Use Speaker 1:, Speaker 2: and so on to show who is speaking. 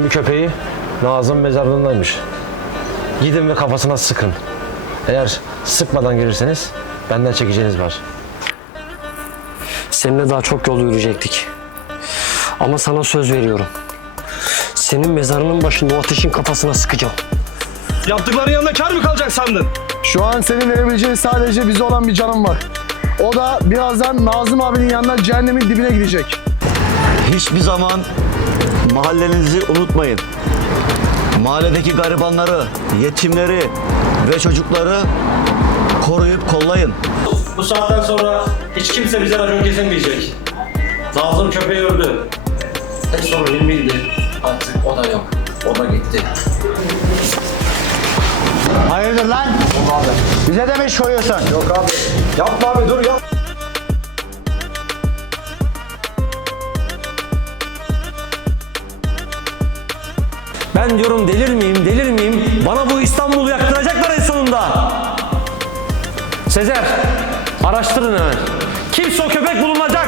Speaker 1: bir köpeği Nazım mezarlığındaymış. Gidin ve kafasına sıkın. Eğer sıkmadan gelirseniz benden çekeceğiniz var.
Speaker 2: Seninle daha çok yol yürüyecektik. Ama sana söz veriyorum. Senin mezarının başında o ateşin kafasına sıkacağım.
Speaker 3: Yaptıkların yanında kar mı kalacak sandın?
Speaker 4: Şu an senin verebileceğin sadece bize olan bir canım var. O da birazdan Nazım abinin yanına cehennemin dibine gidecek.
Speaker 5: Hiçbir zaman mahallenizi unutmayın. Mahalledeki garibanları, yetimleri ve çocukları koruyup kollayın.
Speaker 1: Bu saatten sonra hiç kimse bize racon kesemeyecek. Nazım köpeği öldü. Tek sorun Hilmi'ydi. Artık o da yok. O da gitti.
Speaker 6: Hayırdır lan?
Speaker 1: Yok abi.
Speaker 6: Bize de mi iş koyuyorsun?
Speaker 1: Yok abi. Yapma abi, dur yap. Ben diyorum delir miyim? Bana bu İstanbul'u yaktıracaklar en sonunda. Sezer, araştırın hemen. Kimse o köpek bulunacak.